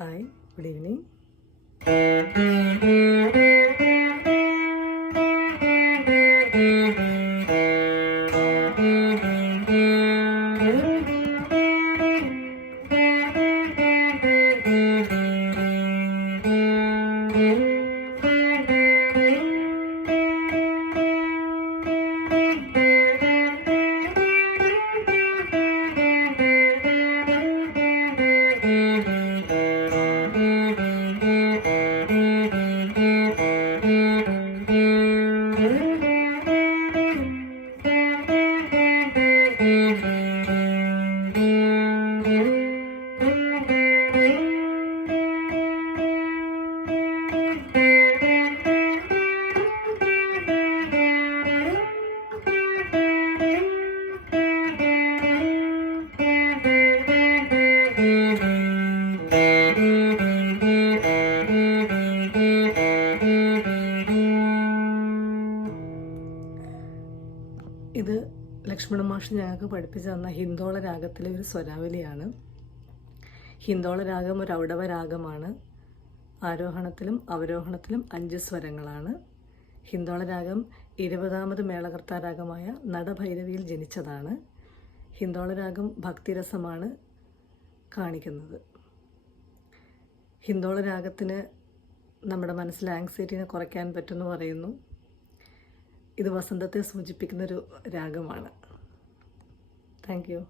Hi, good evening. ഇത് ലക്ഷ്മണ മാഷ് ഞങ്ങൾക്ക് പഠിപ്പിച്ചു തന്ന ഹിന്ദോള രാഗത്തിലെ ഒരു സ്വരാവലിയാണ്. ഹിന്ദോള രാഗം ഒരു ഔഡവ രാഗമാണ്. ആരോഹണത്തിലും അവരോഹണത്തിലും 5 സ്വരങ്ങളാണ്. ഹിന്ദോള രാഗം 20ാമത് മേളകർത്താ രാഗമായ നടഭൈരവിയിൽ ജനിച്ചതാണ്. ഹിന്ദോള രാഗം ഭക്തിരസമാണ് കാണിക്കുന്നത്. ഹിന്ദോള രാഗത്തിന് നമ്മുടെ മനസ്സിലെ ആങ്സൈറ്റിനെ കുറയ്ക്കാൻ പറ്റുമെന്ന് പറയുന്നു. ഇത് വസന്തത്തെ സൂചിപ്പിക്കുന്നൊരു രാഗമാണ്. Thank you.